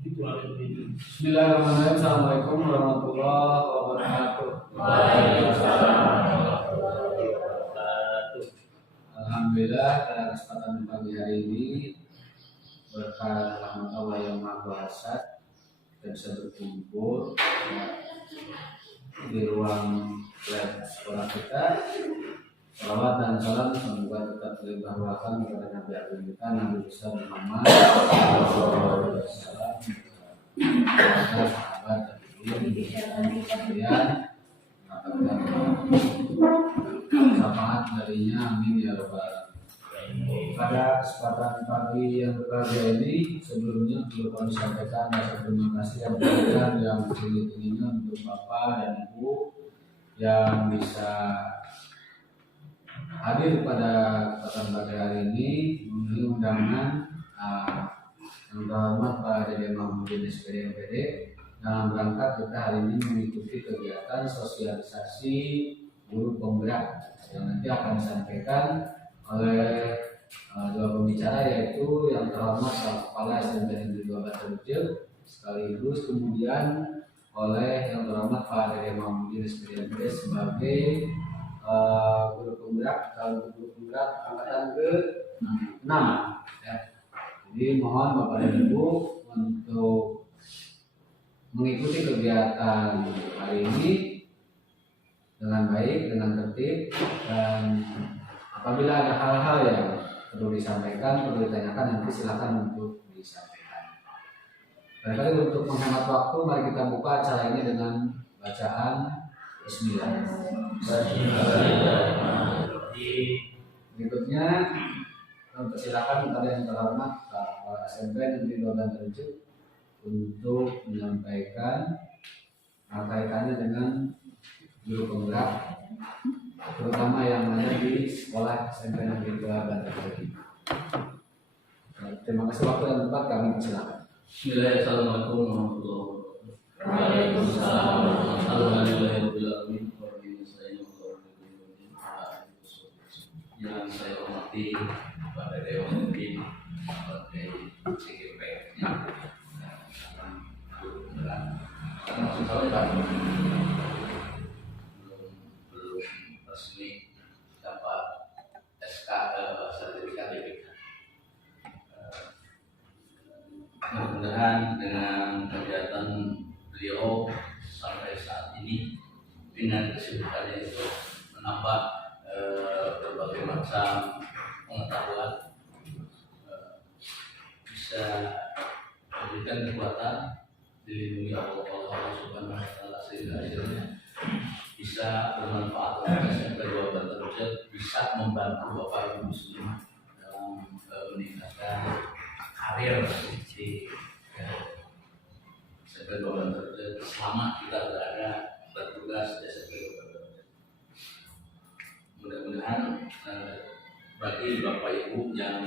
Bismillahirrahmanirrahim. Assalamualaikum warahmatullahi wabarakatuh. Waalaikumsalam warahmatullahi wabarakatuh. Alhamdulillah pada kesempatan pagi hari ini berkat rahmat Allah yang Maha Kuasa kita bisa berkumpul di ruang lab sekolah kita. Salawat dan salam semoga tetap dilimpahkan kepada Nabi Agung kita, Nabi besar Muhammad SAW, kepada sahabat dan kemudian syafaat darinya, amin ya rabbal alamin. Pada kesempatan pagi yang berbahagia ini, sebelumnya perlu kami sampaikan rasa terima kasih yang besar yang tinggi-tingginya untuk Bapak dan Ibu yang bisa hadir pada kesempatan pagi hari ini memenuhi undangan yang terhormat Pak Dede Mahmudin SPD MPD dalam rangka kita hari ini mengikuti kegiatan sosialisasi guru penggerak yang nanti akan disampaikan oleh dua pembicara, yaitu yang terhormat Kepala SMP Negeri 2 Bantarujung sekaligus kemudian oleh yang terhormat Pak Dede Mahmudin SPD MPD sebagai guru penggerak angkatan ke-6 ya. Jadi mohon Bapak dan Ibu untuk mengikuti kegiatan hari ini dengan baik, dengan tertib, dan apabila ada hal-hal yang perlu disampaikan, perlu ditanyakan, nanti silakan untuk disampaikan. Barangkali untuk menghemat waktu, mari kita buka acara ini dengan bacaan Bismillah. Berikutnya persilakan kepada yang terhormat Pak SMP Negeri 2 Bantarujung untuk menyampaikan kaitannya dengan guru penggerak, terutama yang ada di sekolah SMP Negeri 2 Bantarujung. Terima kasih waktu dan tempat, kami persilakan. Bismillahirrahmanirrahim. Waalaikumsalam warahmatullahi wabarakatuh. Yang saya hormati pada Dewan Pimpinan sebagai CGP belum resmi dapat SK sertifikat DPK. Mudah-mudahan dengan kegiatan beliau sampai saat ini dengan kesibukannya itu menambah berbagai macam pengetahuan, bisa memberikan kekuatan, dilindungi Allah Subhanahu wa Ta'ala, sehingga akhirnya bisa bermanfaat untuk SMP 2 Bantarujung, bisa membantu Bapak Ibu semua dalam meningkatkan karir di SMP 2 Bantarujung selama kita berada bertugas di SMP 2 Bantarujung. Mudah-mudahan bagi Bapak Ibu yang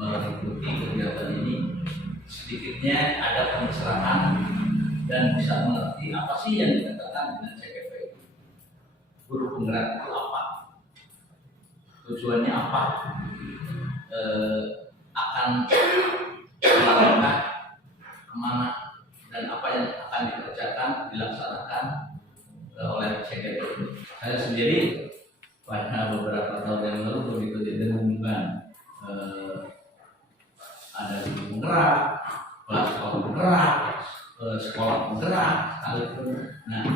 mengikuti kegiatan ini sedikitnya ada pencerahan dan bisa mengerti apa sih yang dikatakan dengan CGP itu. Guru penggerak itu apa? Tujuannya apa? Akan melangkah kemana dan apa yang akan dikerjakan, dilaksanakan oleh CGP itu. Saya sendiri pada beberapa tahun yang lalu begitu didengungkan ada guru penggerak, kelas sekolah penggerak, sekolah penggerak sekalipun. Nah,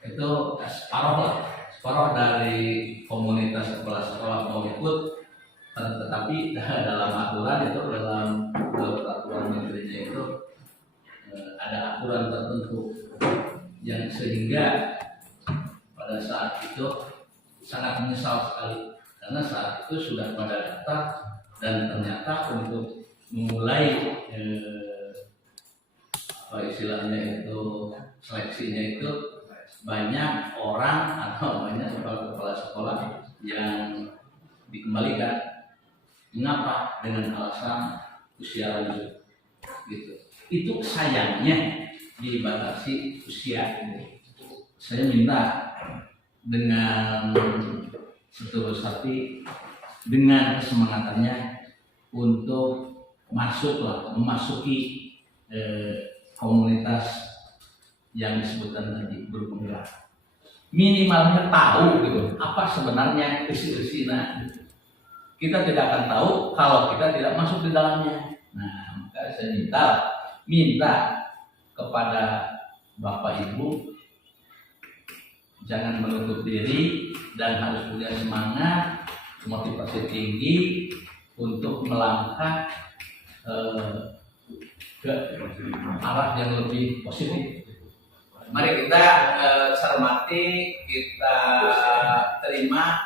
itu separuh dari komunitas sekolah-sekolah mau ikut, tetapi dalam aturan itu, dalam peraturan menterinya itu ada aturan tertentu yang sehingga pada saat itu sangat menyesal sekali, karena saat itu sudah pada daftar dan ternyata untuk memulai apa istilahnya itu seleksinya itu banyak orang atau banyak kepala sekolah yang dikembalikan. Mengapa? Dengan alasan usia lanjut gitu. Itu sayangnya dibatasi usia. Saya minta dengan setulus hati, dengan kesemangatannya untuk memasuki komunitas yang disebutkan tadi guru penggerak. Minimalnya tahu gitu apa sebenarnya isi-isinya. Kita tidak akan tahu kalau kita tidak masuk di dalamnya. Nah, maka saya minta kepada Bapak Ibu jangan menutup diri dan harus punya semangat, motivasi tinggi untuk melangkah ke arah yang lebih positif. Mari kita cermati, kita terima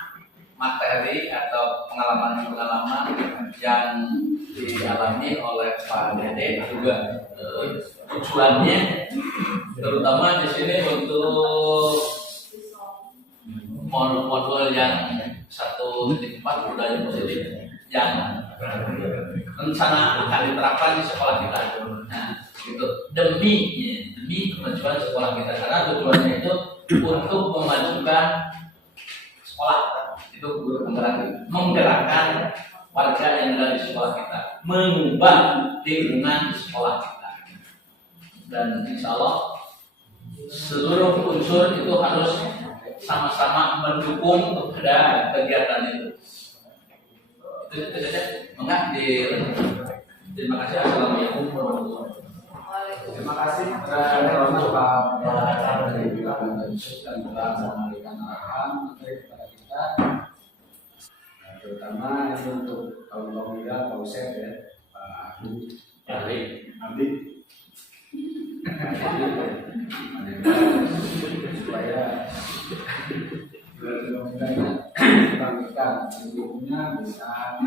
materi atau pengalaman-pengalaman yang dialami oleh Pak Dede, juga tujuannya terutama di sini untuk modul yang 1.4 budaya positif yang rencana akan diterapkan di sekolah kita. Nah, itu demi kemajuan sekolah kita, karena tujuannya itu untuk memajukan sekolah. Itu guru penggerak, menggerakkan warga yang ada di sekolah kita, mengubah lingkungan sekolah kita. Dan insya Allah seluruh unsur itu harus sama-sama mendukung kepada kegiatan itu. Itu saja. Terima kasih. Assalamualaikum warahmatullahi wabarakatuh. Terima kasih terhormat Pak dari Wilayah dan telah memberikan arahan materi kepada kita, terutama itu untuk kaum muda, Pak Usep ya, Pak Abdi, supaya bangkitkan ilmunya bisa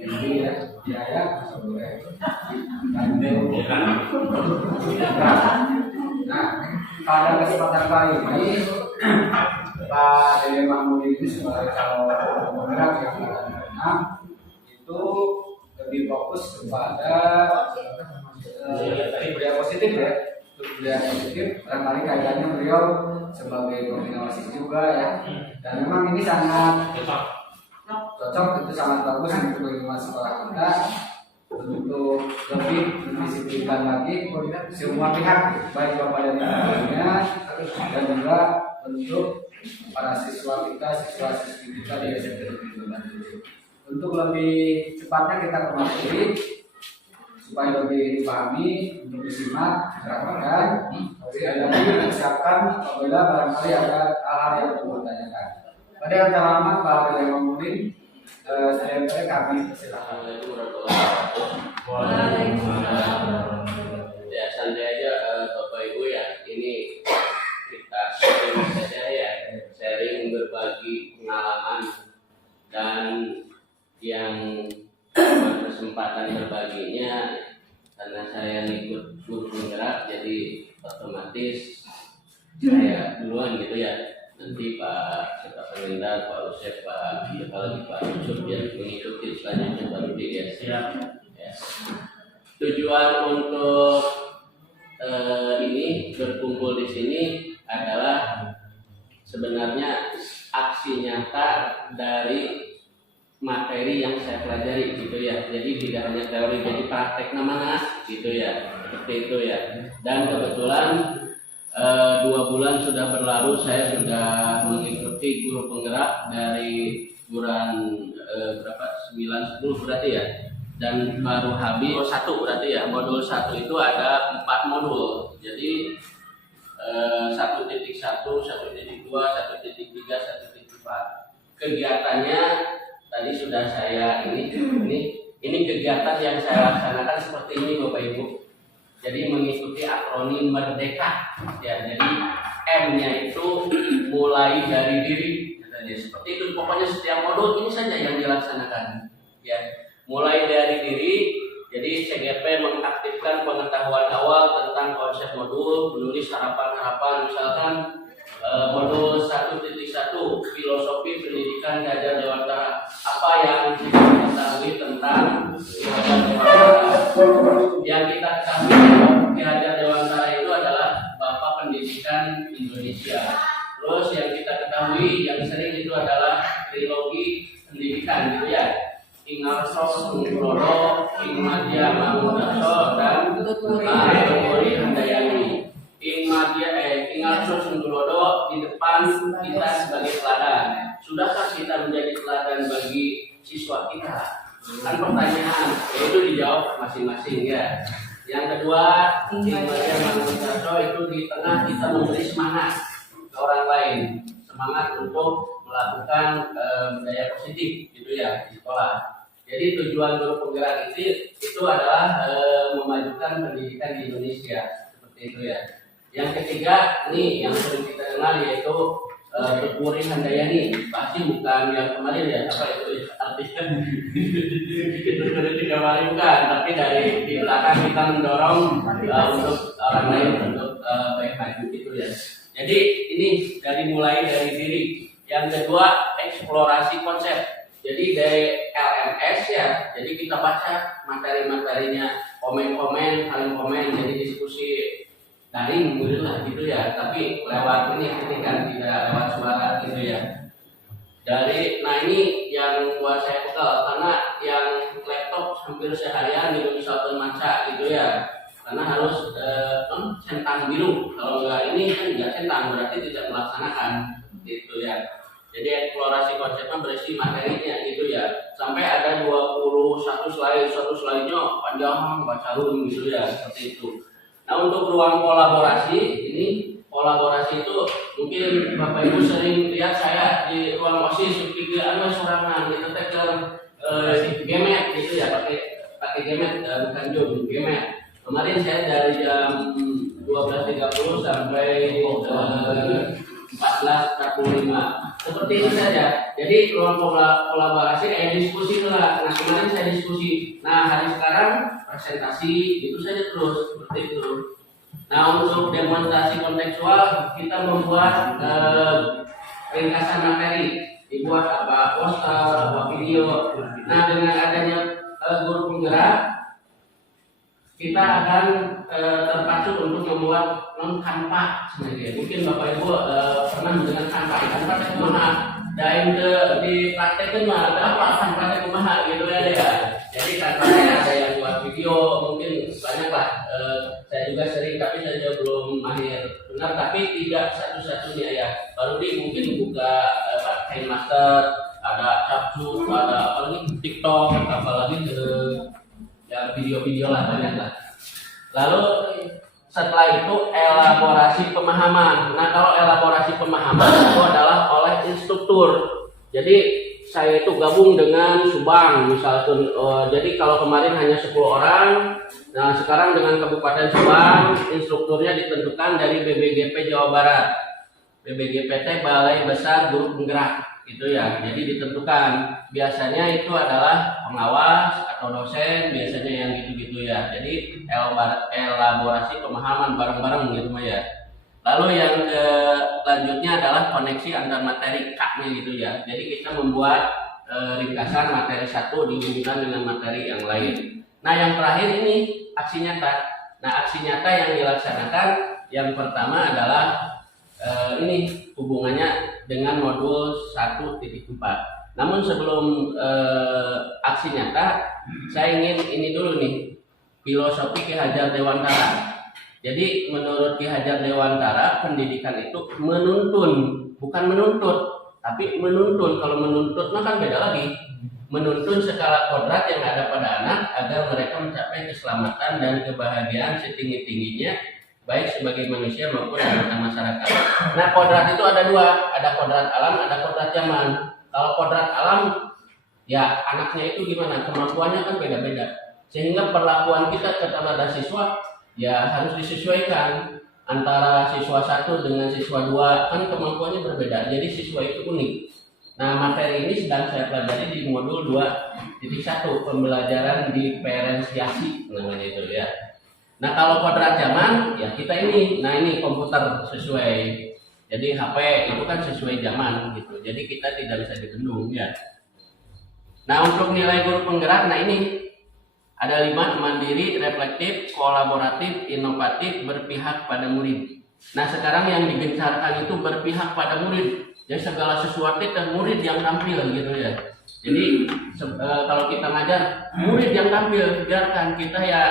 ini ya biaya boleh nah pada kesempatan kali ini Pak Dede Mahmud ini sebagai calon penggerak yang akan itu lebih fokus kepada budaya positif ya. Budaya positif barangkali kaitannya beliau sebagai koordinator juga ya, dan memang ini sangat cocok, itu sangat bagus untuk bagaimana sekolah kita untuk lebih mendisiplinkan lagi semua pihak, baik bapak dan ibunya dan juga untuk para siswa kita, siswa-siswi kita di SMP. Untuk lebih cepatnya kita ke materi supaya lebih dipahami, untuk disimak, diterapkan, dan disiapkan apabila barangkali ada hal-hal yang perlu ditanyakan. Pada yang terhormat Pak Dede Mahmud, saya kami persilakan. Ya santai aja Bapak Ibu ya, ini kita sharing saja ya, sharing berbagi pengalaman, dan yang kesempatan berbaginya karena saya ngikut guru penggerak jadi otomatis saya duluan gitu ya, nanti Pak Serta Pengendar, Pak Usep, Pak apalagi Pak Yusuf yang mengikuti selanjutnya baru dia siap ya. Tujuan untuk ini berkumpul di sini adalah sebenarnya aksi nyata dari materi yang saya pelajari gitu ya. Jadi tidak hanya teori, jadi prakteknya mana gitu ya, seperti itu ya. Dan kebetulan 2 bulan sudah berlalu, saya sudah mengikuti guru penggerak dari bulan berapa 9-10 berarti ya, dan baru habis 1 berarti ya. Modul 1 itu ada 4 modul, jadi 1.1, 1.2, 1.3, 1.4. Kegiatannya tadi sudah saya ini kegiatan yang saya laksanakan seperti ini Bapak Ibu. Jadi mengikuti akronim Merdeka ya. Jadi M-nya itu mulai dari diri. Jadi seperti itu, pokoknya setiap modul ini saja yang dilaksanakan ya. Mulai dari diri. Jadi CGP mengaktifkan pengetahuan awal tentang konsep modul, menulis harapan-harapan, misalkan modul 1.1 filosofi pendidikan Ki Hajar Dewantara, apa yang kita ketahui tentang Ki Hajar Dewantara. Yang kita ketahui Ki Hajar Dewantara itu adalah Bapak Pendidikan Indonesia. Terus yang kita ketahui yang sering itu adalah trilogi pendidikan gitu ya, Ing Arso, Ing Roro, Ing Madya Mangunarso dan Muri Handayani. Ing Arso Sundulodo di depan kita sebagai teladan. Sudahkah kita menjadi teladan bagi siswa kita? Kan pertanyaan, itu dijawab masing-masing ya. Yang kedua, Ing Madya Mangunarso itu di tengah kita memberi semangat ke orang lain, semangat untuk melakukan budaya positif gitu ya di sekolah. Jadi tujuan guru penggerak itu adalah memajukan pendidikan di Indonesia seperti itu ya. Yang ketiga ini yang sering kita kenal yaitu Muri Handayani. Pasti bukan yang kemarin ya, apa itu artinya itu kemarin bukan, tapi dari di belakang kita mendorong untuk orang lain untuk baik maju gitu ya. Jadi ini mulai dari diri. Yang kedua, eksplorasi konsep. Jadi dari LMS ya, jadi kita baca materi-materinya, komen-komen, saling komen, jadi diskusi daring gitu lah gitu ya. Tapi lewat ini kan tidak lewat suara gitu ya. Nah ini yang buat saya pegal karena yang laptop hampir seharian gitu misalkan maca gitu ya. Karena harus centang biru. Kalau enggak ini kan enggak centang berarti tidak melaksanakan gitu ya. Jadi eksplorasi konsepnya berisi materinya gitu ya. Sampai ada 21 slide, satu slide-nya panjang bacarun gitu ya, seperti itu. Nah, untuk ruang kolaborasi itu mungkin Bapak Ibu sering lihat saya di ruang OSIS pikiran sorangan gitu teh gemet gitu ya, pakai gemet bukan Zoom, gemet. Kemarin saya dari jam 12.30 sampai 14.45 seperti itu saja. Jadi ruang kolaborasi kayak diskusi lah. Nah kemarin saya diskusi. Nah hari sekarang presentasi itu saja terus seperti itu. Nah untuk demonstrasi kontekstual kita membuat ringkasan materi, dibuat apa poster, apa video. Nah dengan adanya guru penggerak kita akan terpacu untuk membuat kanva sebenarnya. Mungkin Bapak Ibu pernah mendengar kanva itu kumaha. Dain dipraktekkan mah ada apa kanva itu kumaha gitu ya. Jadi kanvanya ada yang buat video, mungkin banyak lah. Saya juga sering tapi saya juga belum mahir benar, tapi tidak satu-satunya ya. Baru mungkin buka Master, ada Capcut, ada apalagi TikTok, apalagi ya video-video lah banyak lah. Lalu setelah itu elaborasi pemahaman. Nah kalau elaborasi pemahaman itu adalah oleh instruktur. Jadi saya itu gabung dengan Subang misalkan. Jadi kalau kemarin hanya 10 orang, nah sekarang dengan Kabupaten Subang instrukturnya ditentukan dari BBGP Jawa Barat. BBGPT Balai Besar Guru Penggerak gitu ya. Jadi ditentukan biasanya itu adalah pengawas atau dosen, biasanya yang gitu-gitu ya. Jadi elaborasi pemahaman bareng-bareng gitu mah ya. Lalu yang selanjutnya adalah koneksi antar materi K-nya gitu ya. Jadi kita membuat ringkasan materi satu dihubungkan dengan materi yang lain. Nah yang terakhir ini aksi nyata. Nah aksi nyata yang dilaksanakan yang pertama adalah ini hubungannya dengan modul 1.4. Namun sebelum aksi nyata, saya ingin ini dulu nih, filosofi Ki Hajar Dewantara. Jadi menurut Ki Hajar Dewantara, pendidikan itu menuntun, bukan menuntut, tapi menuntun. Kalau menuntut mah kan beda lagi. Menuntun skala kodrat yang ada pada anak agar mereka mencapai keselamatan dan kebahagiaan setinggi-tingginya baik sebagai manusia maupun anggota masyarakat. Nah kodrat itu ada dua, ada kodrat alam, ada kodrat zaman. Kalau kodrat alam, ya anaknya itu gimana, kemampuannya kan beda-beda. Sehingga perlakuan kita kepada siswa ya harus disesuaikan. Antara siswa 1 dengan siswa 2 kan kemampuannya berbeda, jadi siswa itu unik. Nah materi ini sedang saya pelajari di modul 2.1, pembelajaran diferensiasi namanya itu ya. Nah kalau kodrat zaman ya kita ini, nah ini komputer sesuai. Jadi HP itu kan sesuai zaman gitu. Jadi kita tidak bisa dibendung ya. Nah untuk nilai guru penggerak, nah ini ada 5: mandiri, reflektif, kolaboratif, inovatif, berpihak pada murid. Nah sekarang yang digencarkan itu berpihak pada murid. Jadi segala sesuatu dan murid yang tampil gitu ya. Jadi kalau kita ngajar murid yang tampil, biarkan kita ya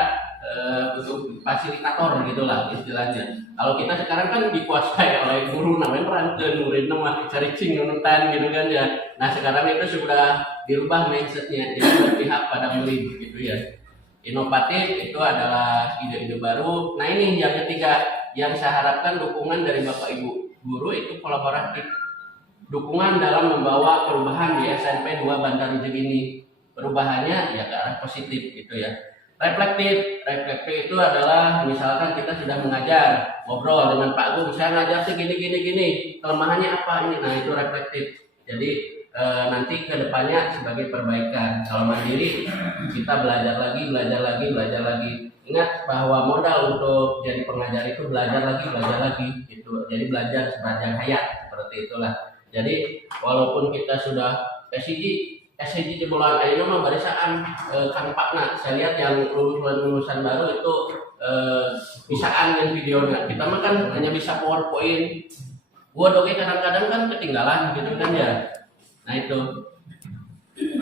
untuk fasilitator gitulah istilahnya. Kalau kita sekarang kan dikuasai oleh guru namanya peran murid nama cari cing nunutan gitu kan ya. Nah sekarang itu sudah dirubah mindsetnya, jadi berpihak pada murid gitu ya. Inovatif itu adalah ide-ide baru. Nah ini yang ketiga yang saya harapkan dukungan dari Bapak Ibu guru itu kolaboratif. Dukungan dalam membawa perubahan di SMP 2 Bandar Rujak ini. Perubahannya ya ke arah positif gitu ya. Reflektif itu adalah misalkan kita sudah mengajar, ngobrol dengan Pak Guru, saya ngajar sih gini, kelemahannya apa ini, nah itu reflektif. Jadi nanti kedepannya sebagai perbaikan. Kalau mandiri kita belajar lagi. Ingat bahwa modal untuk jadi pengajar itu belajar lagi gitu. Jadi belajar sepanjang hayat seperti itulah. Jadi walaupun kita sudah SCG jebolan ayeuna mah barisaan Kang Pakna. Saya lihat yang lulusan baru itu bisaan yang videonya. Kita mah kan hanya bisa PowerPoint. Gua doge kadang-kadang kan ketinggalan gitu kan ya. Nah itu.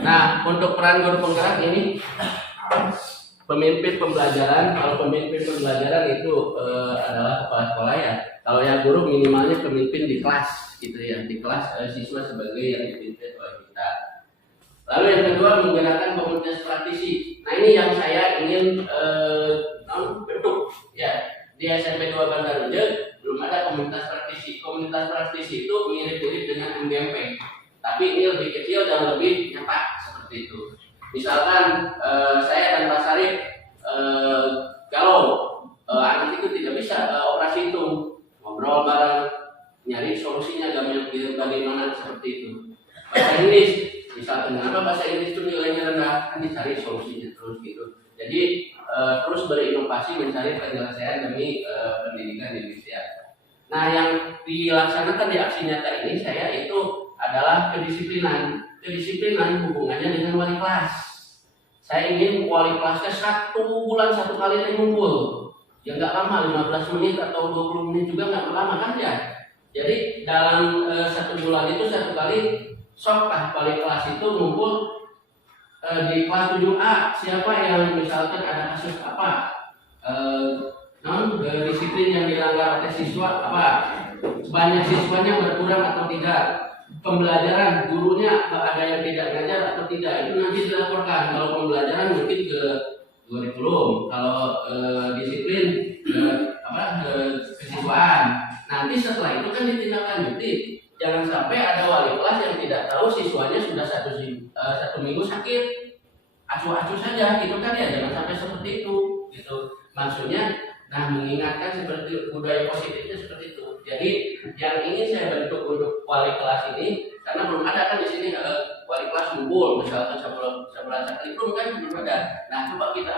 Nah untuk peran guru penggerak ini pemimpin pembelajaran. Kalau pemimpin pembelajaran itu adalah kepala sekolah ya. Kalau yang guru minimalnya pemimpin di kelas gitu ya, di kelas siswa sebagai yang dipimpin oleh kita. Lalu yang kedua menggunakan komunitas praktisi. Nah ini yang saya ingin bentuk ya di SMP 2 Bandar Rujak belum ada komunitas praktisi. Komunitas praktisi itu mirip-mirip dengan MGMP, tapi ini lebih kecil dan lebih nyata seperti itu. Misalkan saya dan Pak Sarif kalau anak itu tidak bisa operasi hitung, ngobrol bareng, nyari solusinya bagaimana seperti itu. Bahasa Inggris, misalkan kenapa bahasa Inggris itu nilainya rendah, kan dicari solusinya terus gitu. Jadi terus berinovasi mencari penyelesaian demi pendidikan Indonesia. Nah yang dilaksanakan di aksi nyata ini saya itu adalah kedisiplinan. Kedisiplinan hubungannya dengan wali kelas. Saya ingin wali kelasnya 1 bulan 1 kali ngumpul. Ya nggak lama, 15 menit atau 20 menit juga nggak lama kan ya. Jadi dalam 1 bulan itu 1 kali sokah wali kelas itu ngumpul di kelas 7A. Siapa yang misalkan ada kasus apa disiplin yang dilanggar oleh siswa apa, banyak siswanya berkurang atau tidak, pembelajaran gurunya ada yang tidak ngajar atau tidak, itu nanti dilaporkan. Kalau pembelajaran mungkin ke kurikulum, kalau disiplin kesiswaan. Nanti setelah itu kan ditindaklanjuti. Jangan sampai ada wali kelas yang tidak tahu siswanya sudah satu minggu sakit, acuh-acuh saja gitu kan ya. Jangan sampai seperti itu gitu maksudnya. Nah mengingatkan seperti budaya positifnya seperti itu. Jadi yang ingin saya bentuk untuk wali kelas ini, karena belum ada kan di sini wali kelas ngumpul misalkan 11 kali belum ada. Nah coba kita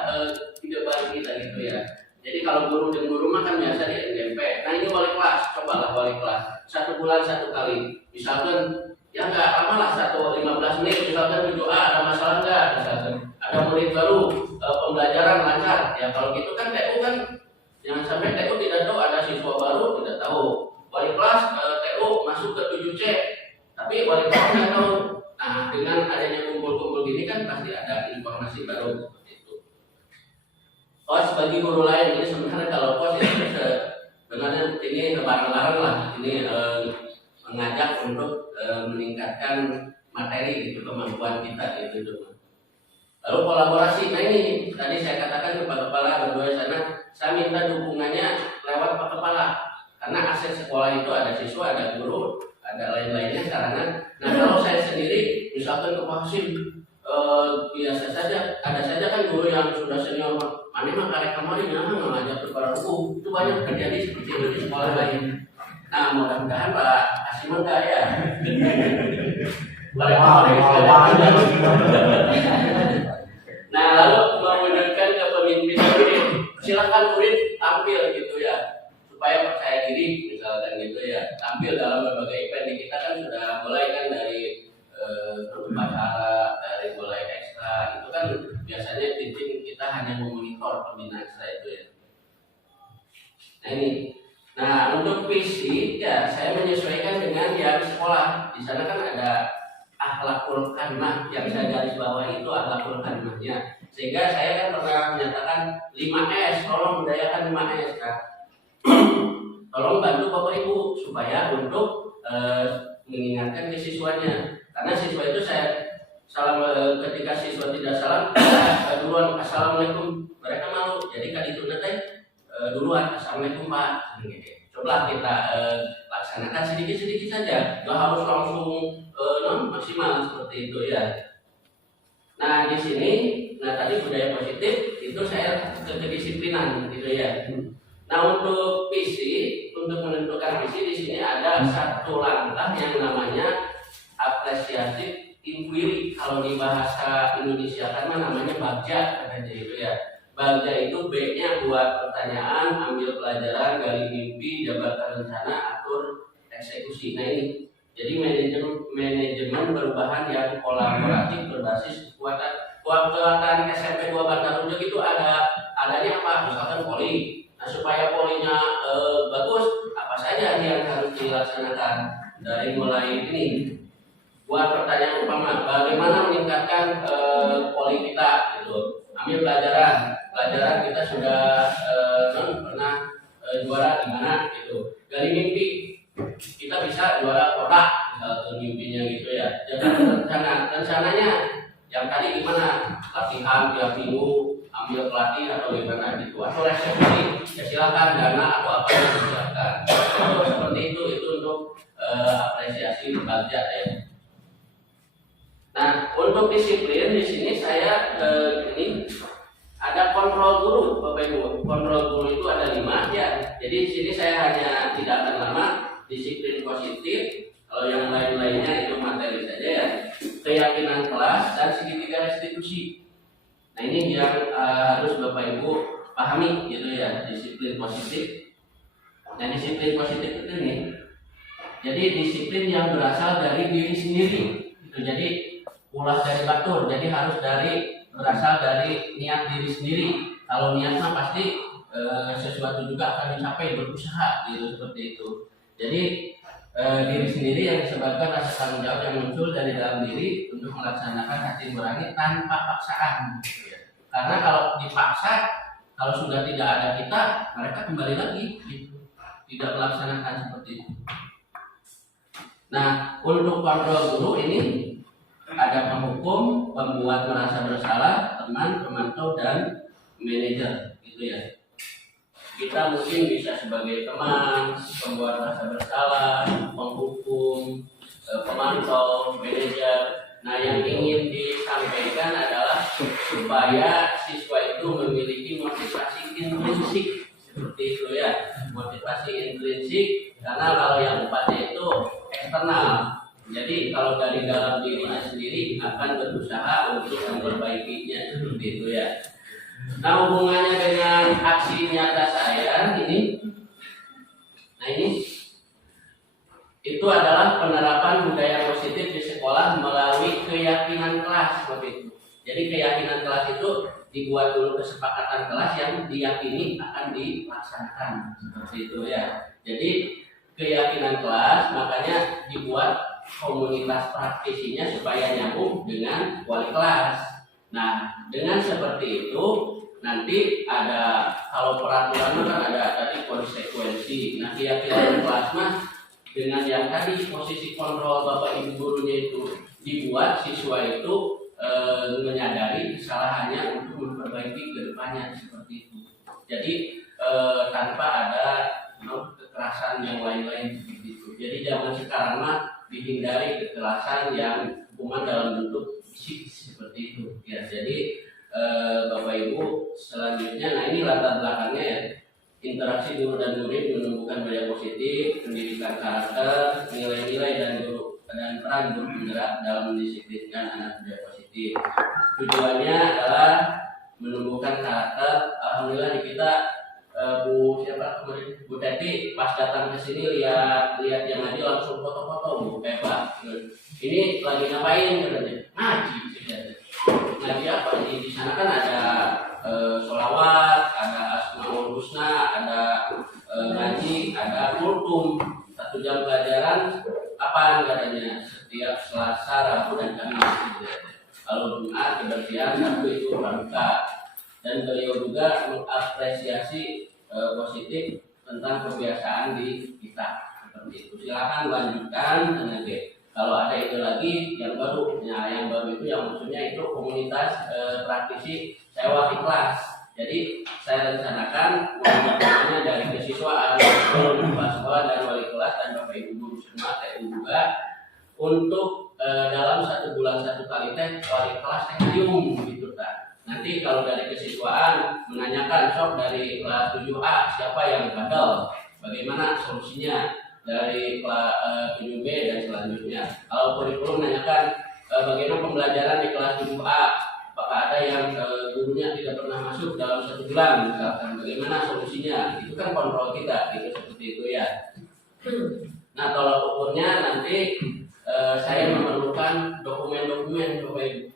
ide baru kita gitu ya. Jadi kalau guru dan guru mah kan biasa di SMP. Nah ini wali kelas, cobalah wali kelas 1 bulan 1 kali. Misalkan ya nggak lama lah 15 menit. Misalkan doa ada masalah nggak? Misalkan ada murid baru pembelajaran lancar. Ya kalau gitu kan TU kan jangan sampai TU tidak tahu, ada siswa baru tidak tahu. Wali kelas TU masuk ke 7C, tapi wali kelas tidak tahu. Nah dengan adanya kumpul-kumpul gini kan pasti ada informasi baru seperti itu. Kos bagi guru lain ini sebenarnya kalau kos itu sebenarnya ini bareng-bareng lah, ini mengajak untuk meningkatkan materi itu kemampuan kita itu. Lalu kolaborasi, nah ini tadi saya katakan ke Pak Kepala berdua sana, saya minta dukungannya lewat Pak Kepala, karena aset sekolah itu ada siswa, ada guru, ada lain-lainnya sarana. Nah kalau saya sendiri misalkan ke Pak Hasim, biasa saja, ada saja kan guru yang sudah senior, mana mah karek kemarin nyaman mengajar kepada hukum, itu banyak terjadi seperti itu di sekolah lain. Nah mudah-mudahan Pak Hasim enggak ya. Nah lalu mewujudkan kepemimpinan murid, silakan murid tampil gitu ya, supaya percaya diri misalkan gitu ya, tampil dalam berbagai event. Di kita kan sudah mulai kan dari upacara, dari mulai ekstra, itu kan biasanya tim kita hanya memonitor pembinaan ekstra itu ya. Nah ini, nah Nah, untuk fisik ya saya menyesuaikan dengan yang sekolah. Di sana kan ada akhlakul karimah yang saya garis bawahi itu akhlakul karimahnya. Sehingga saya kan pernah menyatakan 5S, tolong budayakan 5S kan. Tolong bantu Bapak Ibu supaya untuk mengingatkan ke siswanya. Karena siswa itu saya salam ketika siswa tidak salam duluan assalamualaikum, mereka malu. Jadi kan itu nanti duluan assalamualaikum Pak. Coba kita laksanakan sedikit-sedikit saja, nggak harus langsung maksimal seperti itu ya. Nah di sini, nah tadi budaya positif itu saya kedisiplinan gitu ya. Nah untuk visi, untuk menentukan visi di sini ada satu langkah yang namanya apresiatif inquiry. Kalau di bahasa Indonesia kan namanya bagja katanya itu ya. Bagja itu B-nya buat pertanyaan, ambil pelajaran, gali mimpi, jabarkan rencana, atur eksekusi. Nah ini, jadi manajemen perubahan yang kolaboratif berbasis kekuatan SMP 2 Bantarujung itu adanya apa? Misalkan poli. Nah supaya polinya bagus, apa saja yang harus dilaksanakan dari mulai ini? Buat pertanyaan umpama, bagaimana meningkatkan poli kita gitu? Ambil pelajaran kita sudah pernah juara di mana gitu. Gali mimpi, kita bisa juara kota misalnya mimpinya gitu ya. Jangan rencananya yang tadi gimana? Latihan tiap minggu, ambil pelatih atau gimana gitu. Atau resepsi, ya silakan dana atau apa yang silakan. Itu seperti itu untuk apresiasi budget ya. Nah, untuk disiplin di sini saya ini ada kontrol guru, Bapak Ibu. Kontrol guru itu ada 5 ya. Jadi di sini saya hanya tidak akan lama. Disiplin positif, kalau yang lain-lainnya itu materi saja ya. Keyakinan kelas dan segitiga restitusi. Nah ini yang harus Bapak Ibu pahami gitu ya. Disiplin positif. Nah disiplin positif itu nih. Jadi disiplin yang berasal dari diri sendiri. Itu jadi ulah dari batur, jadi harus berasal dari niat diri sendiri. Kalau niatnya pasti sesuatu juga akan dicapai, berusaha gitu seperti itu. Jadi diri sendiri yang disebabkan rasa tanggung jawab yang muncul dari dalam diri untuk melaksanakan hati nurani tanpa paksaan. Gitu ya. Karena kalau dipaksa, kalau sudah tidak ada kita, mereka kembali lagi gitu. Tidak melaksanakan seperti itu. Nah, untuk kontrol guru ini ada penghukum, pembuat merasa bersalah, teman, pemantau, dan manajer, gitu ya. Kita mungkin bisa sebagai teman, pembuat merasa bersalah, penghukum, pemantau, manajer. Nah, yang ingin disampaikan adalah supaya siswa itu memiliki motivasi intrinsik, seperti itu ya. Motivasi intrinsik, karena kalau yang empatnya itu eksternal. Jadi kalau dari dalam dirinya sendiri akan berusaha untuk memperbaikinya seperti itu ya. Nah hubungannya dengan aksi nyata saya ini, nah ini itu adalah penerapan budaya positif di sekolah melalui keyakinan kelas seperti itu. Jadi keyakinan kelas itu dibuat dulu kesepakatan kelas yang diyakini akan dilaksanakan seperti itu ya. Jadi keyakinan kelas makanya dibuat komunitas praktisinya supaya nyambung dengan wali kelas. Nah, dengan seperti itu nanti ada kalau peraturan kan ada tadi konsekuensi. Nah, keyakinan kelas mah dengan yang tadi posisi kontrol Bapak Ibu gurunya itu dibuat siswa itu menyadari kesalahannya untuk memperbaiki ke depannya seperti itu. Jadi tanpa ada kekerasan yang lain-lain seperti itu. Jadi zaman sekarang mah dihindari kekerasan yang hukuman dalam bentuk fisik seperti itu ya. Jadi Bapak Ibu selanjutnya, nah ini latar belakangnya ya, interaksi guru dan murid menumbuhkan budaya positif, pendidikan karakter, nilai-nilai dan peran guru penggerak dalam mendisiplinkan anak budaya positif. Tujuannya adalah menumbuhkan karakter. Alhamdulillah di kita Bu siapa kemarin, Bu Teti pas datang ke sini lihat yang ngaji langsung foto-foto Bu Pak. Ini lagi ngapain katanya? Ngaji. Ngaji apa? Di sana kan ada sholawat, ada asmaul husna, ada ngaji, ada biasanya setiap Selasa, Rabu dan Kamis gitu ya. Kalau Jumat kebersihan, Sabtu itu pramuka. Dan beliau juga mengapresiasi positif tentang kebiasaan di kita seperti itu. Silakan lanjutkan nanti. Kalau ada ide lagi yang baru, yang baru itu yang maksudnya itu komunitas praktisi sewa kelas. Jadi saya rencanakan mulai dari kesiswaan, kepala sekolah dan wali kelas dan bapak ibu guru semua TU juga untuk dalam 1 bulan 1 kali teh wali kelas teknium gitu kan. Nanti kalau dari kesiswaan menanyakan sok dari kelas 7A siapa yang gagal, bagaimana solusinya dari kelas 7B dan selanjutnya. Kalau kurikulum menanyakan bagaimana pembelajaran di kelas 7A, apakah ada yang gurunya tidak pernah masuk dalam 1 bulan, misalkan bagaimana solusinya, itu kan kontrol kita, gitu seperti itu ya. Nah kalau ukurnya nanti saya memerlukan dokumen-dokumen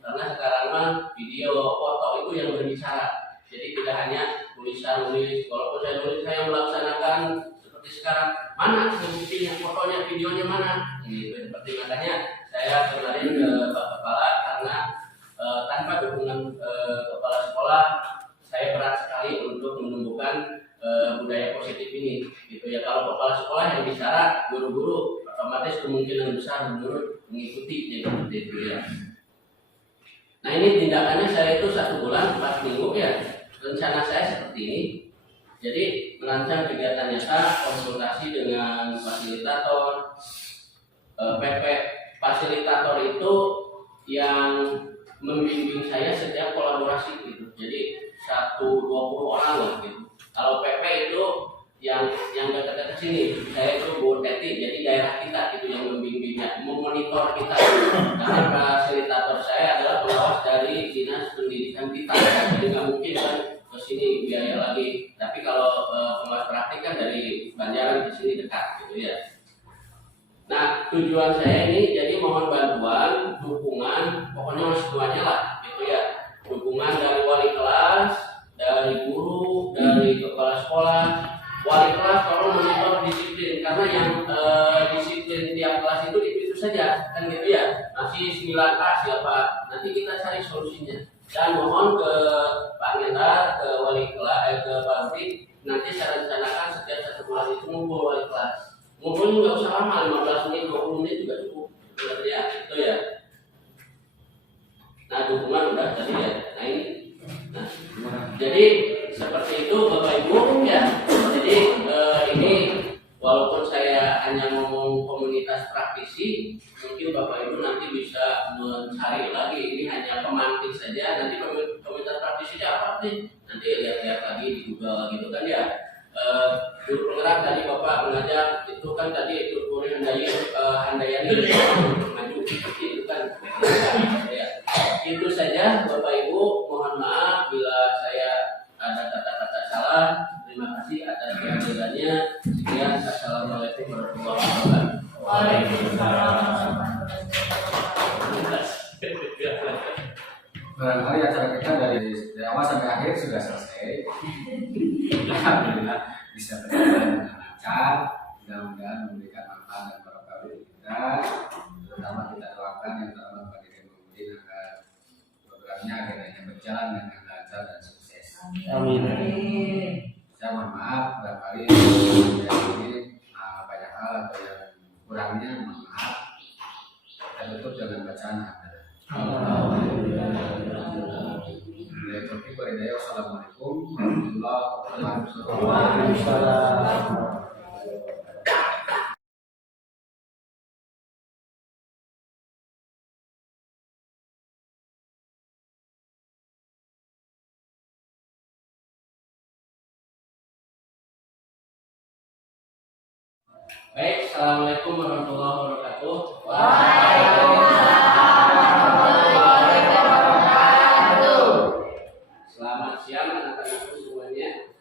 karena sekarang mah video, foto itu yang berbicara, jadi tidak hanya tulisan nulis. Walaupun saya nulis, saya melaksanakan seperti sekarang, mana buktinya, fotonya, videonya mana, gitu. Seperti makanya saya kemarin ke Pak Kepala karena tanpa dukungan kepala sekolah saya berat sekali untuk menumbuhkan budaya positif ini gitu ya. Kalau kepala sekolah yang bicara, guru-guru otomatis kemungkinan besar guru mengikuti ya, seperti itu ya. Nah ini tindakannya saya itu 1 bulan 4 minggu ya. Rencana saya seperti ini. Jadi merancang kegiatan nyata, konsultasi dengan fasilitator, PP fasilitator itu yang membimbing saya setiap kolaborasi gitu. Jadi 1-20 orang lah gitu. Kalau PP itu yang dekat-dekat sini, saya itu Bu Teti, jadi daerah kita itu yang membimbingnya, memonitor kita. Karena fasilitator saya adalah pengawas dari dinas pendidikan kita, jadi nggak mungkin kan ke sini biaya lagi. Tapi kalau pengawas praktik kan dari Banjaran ke sini dekat gitu ya. Nah tujuan saya ini jadi mohon bantuan, dukungan, pokoknya semuanya lah gitu ya. Dukungan dari wali kelas, dari guru, dari kepala sekolah. Wali kelas tolong monitor disiplin, karena yang disiplin tiap kelas itu saja kan gitu ya. Masih 9A siapa, nanti kita cari solusinya. Dan mohon ke Pak Mentar, ke wali kelas, ke Pak Menteri, nanti saya rencanakan setiap 1 kelas itu ngumpul wali kelas. Ngumpulnya nggak usah lama, 15 menit, 20 menit juga cukup. Ya, itu ya. Nah dukungan udah tadi ya. Nah ini, nah, jadi seperti itu Bapak Ibu ya. Jadi ini walaupun saya hanya ngomong komunitas praktisi, mungkin Bapak Ibu nanti bisa mencari lagi. Ini hanya pemantik saja. Nanti komunitas praktisinya apa sih? Nanti lihat-lihat lagi di Google gitu kan ya. Guru penggerak tadi Bapak mengajak itu kan tadi itu Puri Handayani maju itu kan ya. Itu saja Bapak Ibu, mohon maaf bila saya ada kata-kata salah. Terima kasih atas kehadirannya. Sekian, assalamualaikum warahmatullahi wabarakatuh. Waalaikumsalam. Barangkali acara kita dari awal sampai akhir sudah selesai. Alhamdulillah bisa berjalan dengan lancar. Mudah-mudahan memberikan manfaat dan barokah bagi kita. Terutama kita doakan yang terhormat bagi Kementerian agar programnya akhirnya berjalan dengan lancar dan sukses. Amin. Saya mohon maaf barangkali ini banyak hal atau yang kurangnya, mohon maaf. Kita tutup dengan bacaan hamdalah. Assalamualaikum warahmatullahi wabarakatuh. Baik, assalamualaikum warahmatullahi wabarakatuh. Selamat siang anak-anakku semuanya.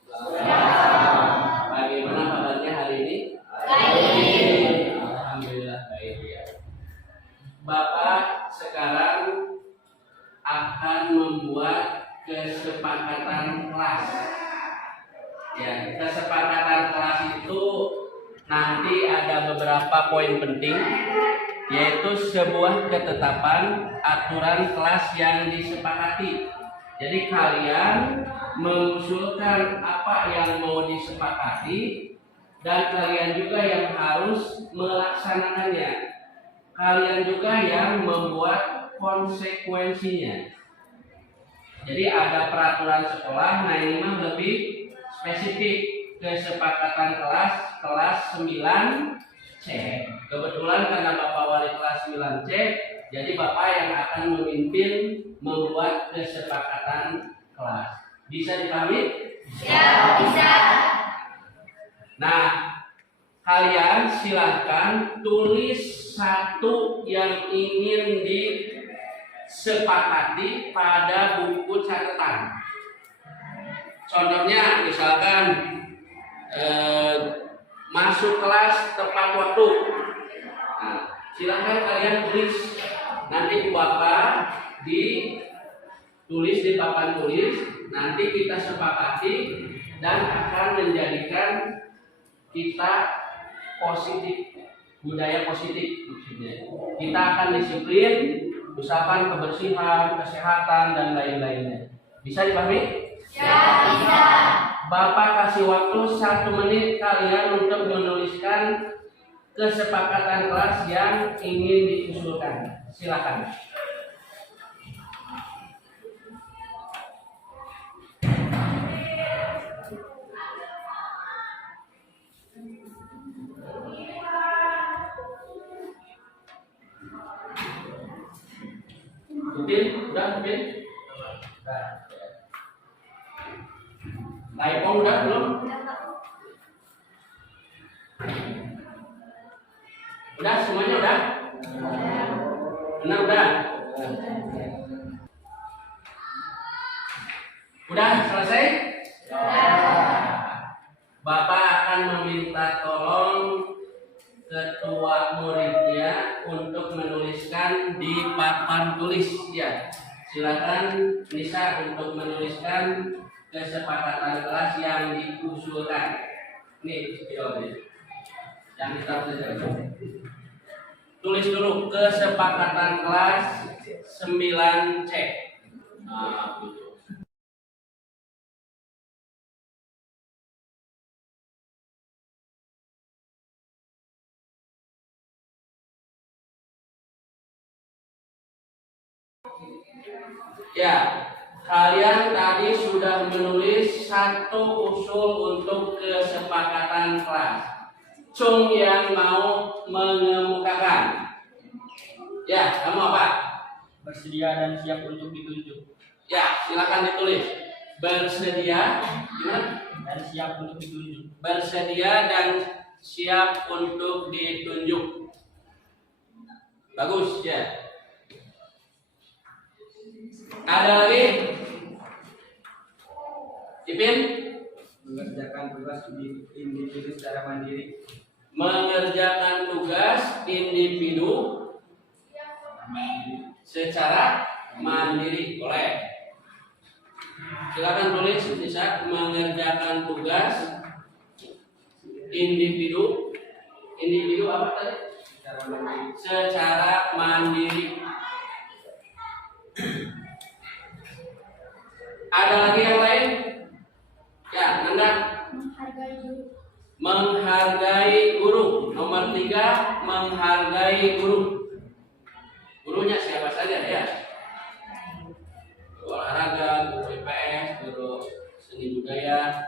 Bagaimana kabarnya hari ini? Baik. Alhamdulillah baik ya. Bapak sekarang akan membuat kesepakatan kelas. Ya, kesepakatan kelas itu nanti ada beberapa poin penting yaitu sebuah ketetapan aturan kelas yang disepakati. Jadi kalian mengusulkan apa yang mau disepakati dan kalian juga yang harus melaksanakannya. Kalian juga yang membuat konsekuensinya. Jadi ada peraturan sekolah, nah ini mah lebih spesifik, kesepakatan kelas 9C. Kebetulan karena Bapak wali kelas 9C, jadi Bapak yang akan memimpin membuat kesepakatan kelas. Bisa dipahami? Ya, bisa. Nah, kalian silahkan tulis satu yang ingin disepakati pada buku catatan. Contohnya misalkan masuk kelas tepat waktu. Nah, silahkan kalian tulis. Nanti Bapak ditulis di papan tulis. Nanti kita sepakati dan akan menjadikan kita positif, budaya positif maksudnya. Kita akan disiplin, usahakan kebersihan, kesehatan dan lain-lainnya. Bisa dipahami? Ya, bisa. Bapak kasih waktu 1 menit kalian untuk menuliskan kesepakatan kelas yang ingin diusulkan. Silakan. Upin, udah Upin? Udah. Laipong udah belum? Udah semuanya udah? Benar udah? Udah selesai? Bapak akan meminta tolong ketua muridnya untuk menuliskan di papan tulis ya. Silakan Nisa untuk menuliskan kesepakatan kelas yang diusulkan. Nih, video ini. Yang kita tulis dulu kesepakatan kelas 9C. Nah, gitu. Ya, kalian tadi sudah menulis satu usul untuk kesepakatan kelas. Cung yang mau mengemukakan. Ya, kamu apa? Bersedia dan siap untuk ditunjuk. Ya, silakan ditulis. Bersedia, gimana? Dan siap untuk ditunjuk. Bersedia dan siap untuk ditunjuk. Bagus ya. Ada lagi? Ipin? Mengerjakan tugas individu secara mandiri. Mengerjakan tugas individu secara mandiri. Boleh. Silakan tulis bisa mengerjakan tugas individu apa tadi? Secara mandiri. Ada lagi yang lain? Ya, Nanda. Menghargai guru. Nomor 3, menghargai guru. Gurunya siapa saja ya? Guru olahraga, guru IPS, guru seni budaya.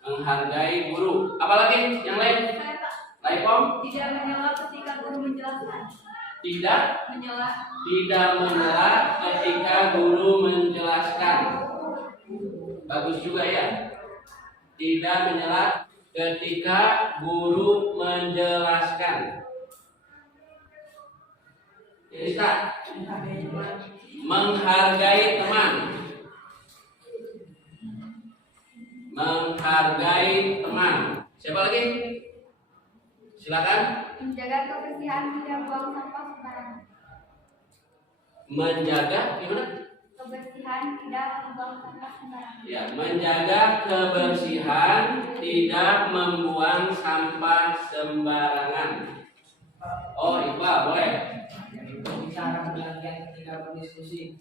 Menghargai guru. Apalagi yang lain? Laipom? Tidak menyela ketika guru menjelaskan. Tidak Menyela. ketika guru menjelaskan. Bagus juga ya. Tidak menyela ketika guru menjelaskan. Bisa. Menghargai teman. Menghargai teman. Siapa lagi? Silakan. Menjaga kebersihan, tidak buang sampah sembarangan. Menjaga gimana? Kebersihan, tidak membuang sampah sembarangan. Ya, menjaga kebersihan, tidak membuang sampah sembarangan. Oh, Iqbal, boleh. Berbicara bergantian ketika berdiskusi.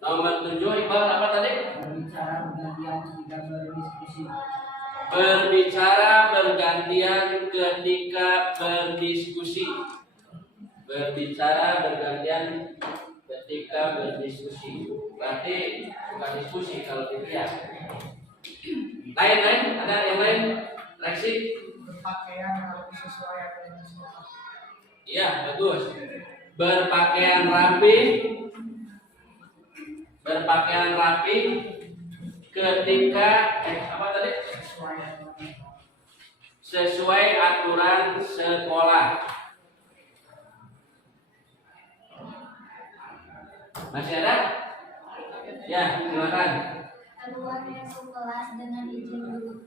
Nomor 7, Iqbal apa tadi? Berbicara bergantian ketika berdiskusi. Berbicara bergantian ketika berdiskusi. Berbicara bergantian ketika berdiskusi. Berarti bukan diskusi kalau gitu ya. Lain, ada yang lain? Reaksi? Berpakaian rapi sesuai apa yang disebut. Iya, bagus. Berpakaian rapi. Berpakaian rapi ketika apa tadi? Sesuai aturan sekolah. Masih ada? Ya, silakan. Keluar masuk kelas dengan izin guru.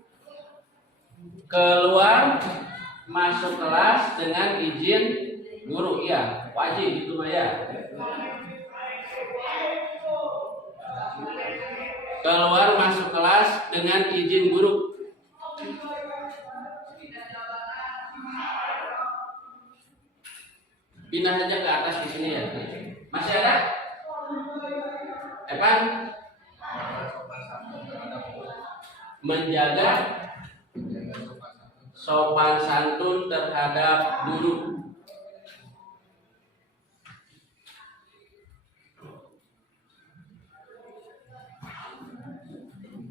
Keluar masuk kelas dengan izin guru. Iya, wajib itu mah ya. Keluar masuk kelas dengan izin guru. Pindah aja ke atas di sini ya. Masih ada? Evan? Menjaga sopan santun terhadap guru.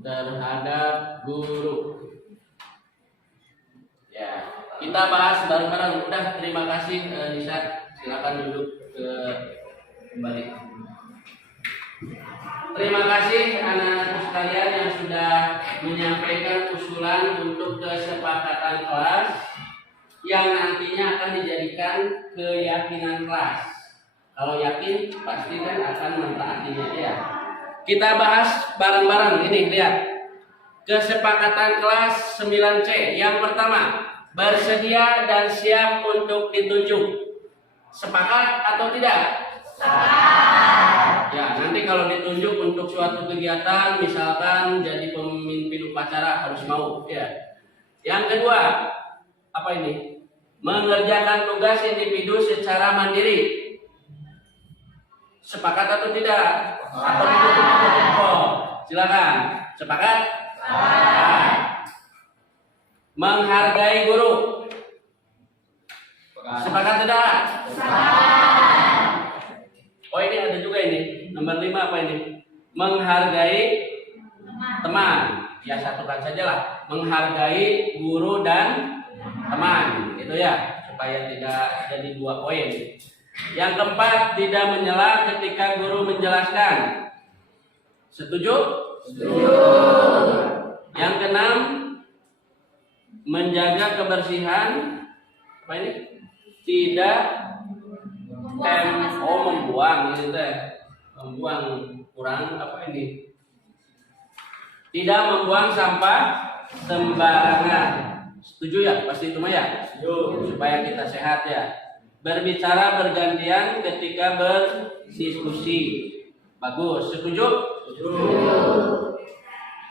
Terhadap guru. Ya, kita bahas bareng-bareng. Udah, terima kasih Nisa. Silakan duduk kembali. Terima kasih anak-anak sekalian yang sudah menyampaikan usulan untuk kesepakatan kelas yang nantinya akan dijadikan keyakinan kelas. Kalau yakin pasti kan akan mentaatinya ya. Kita bahas bareng-bareng. Ini lihat. Kesepakatan kelas 9C. Yang pertama, bersedia dan siap untuk ditunjuk. Sepakat atau tidak? Sepakat. Ya, nanti kalau ditunjuk untuk suatu kegiatan, misalkan jadi pemimpin upacara harus mau, ya. Yang kedua, apa ini? Mengerjakan tugas individu secara mandiri. Sepakat atau tidak? Atau ditutup? Silakan. Sepakat? Sepakat. Menghargai guru. Sepakat tidak? Sepakat. Oh, ini ada juga ini. Nomor 5 apa ini? Menghargai teman. Ya, satukan saja lah. Menghargai guru dan teman. Itu ya, supaya tidak jadi 2 poin. Yang keempat, tidak menyela ketika guru menjelaskan. Setuju? Setuju. Yang keenam, menjaga kebersihan. Apa ini? Tidak membuang gitu teh. Membuang kurang apa ini? Tidak membuang sampah sembarangan. Setuju ya? Pasti itu mah ya? Setuju. Supaya kita sehat ya. Berbicara bergantian ketika berdiskusi. Bagus. Setuju? Setuju.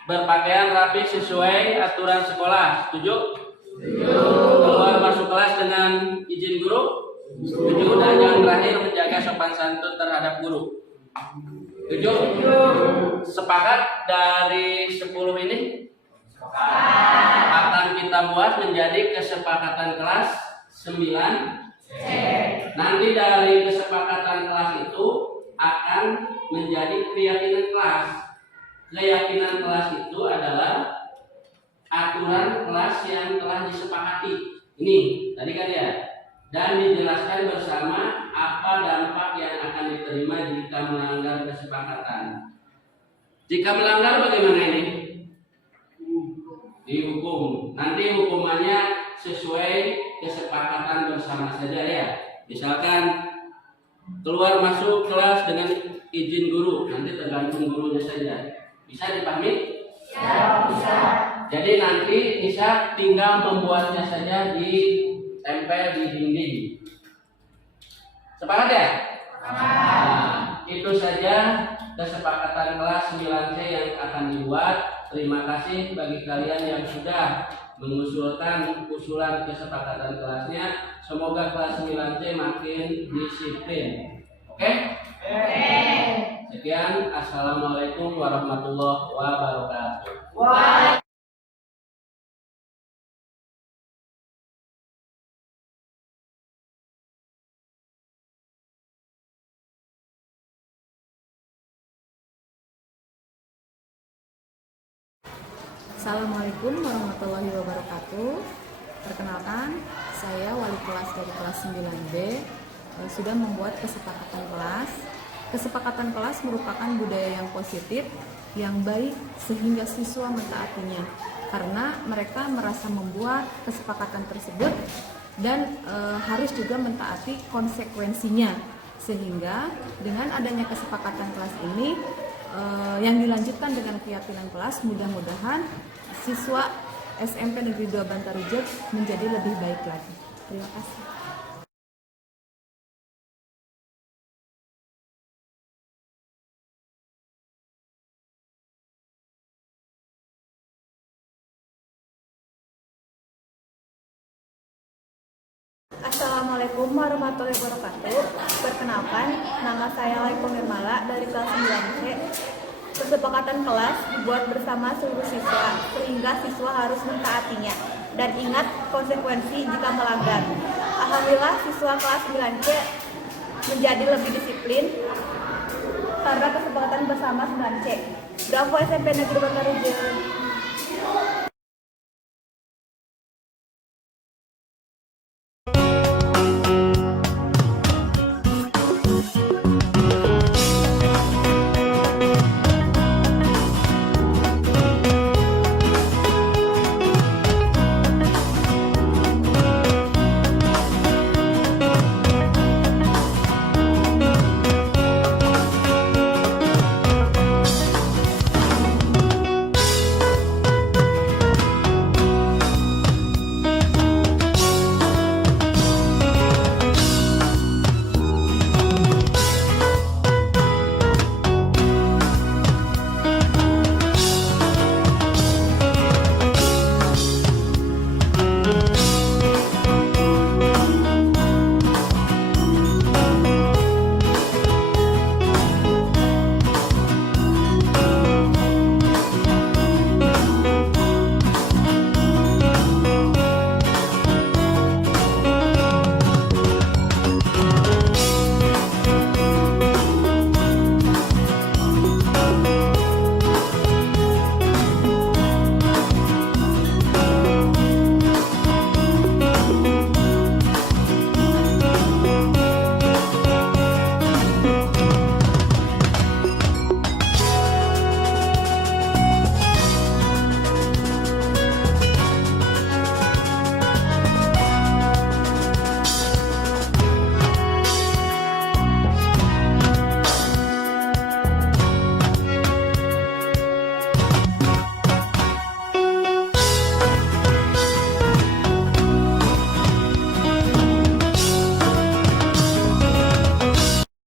Berpakaian rapi sesuai aturan sekolah. Setuju? Keluar masuk kelas dengan izin guru. Setuju. Dan yang terakhir, menjaga sopan santun terhadap guru. Setuju? Sepakat dari 10 ini? Akan kita buat menjadi kesepakatan kelas 9C. Nanti dari kesepakatan kelas itu akan menjadi keyakinan kelas. Keyakinan kelas itu adalah aturan kelas yang telah disepakati. Ini tadi kan ya. Dan dijelaskan bersama apa dampak yang akan diterima jika melanggar kesepakatan. Jika melanggar bagaimana ini? Dihukum. Nanti hukumannya sesuai kesepakatan bersama saja ya. Misalkan keluar masuk kelas dengan izin guru, nanti tergantung gurunya saja. Bisa dipahami? Ya, bisa. Jadi nanti Nisa tinggal membuatnya saja ditempel di dinding. Sepakat ya? Nah, itu saja kesepakatan kelas 9C yang akan dibuat. Terima kasih bagi kalian yang sudah mengusulkan usulan kesepakatan kelasnya. Semoga kelas 9C makin disiplin. Oke? Sekian, assalamualaikum warahmatullahi wabarakatuh. Assalamualaikum warahmatullahi wabarakatuh. Perkenalkan, saya wali kelas dari kelas 9B sudah membuat kesepakatan kelas. Kesepakatan kelas merupakan budaya yang positif, yang baik sehingga siswa mentaatinya karena mereka merasa membuat kesepakatan tersebut dan harus juga mentaati konsekuensinya, sehingga dengan adanya kesepakatan kelas ini yang dilanjutkan dengan keyakinan kelas, mudah-mudahan siswa SMP Negeri 2 Bantarujet menjadi lebih baik lagi. Terima kasih. Assalamualaikum warahmatullahi wabarakatuh. Perkenalkan, nama saya Laiko Nirmala dari kelas 9C. Kesepakatan kelas dibuat bersama seluruh siswa, sehingga siswa harus mentaatinya dan ingat konsekuensi jika melanggar. Alhamdulillah, siswa kelas 9C menjadi lebih disiplin karena kesepakatan bersama 9C. Bravo SMP Negeri Bantarujet.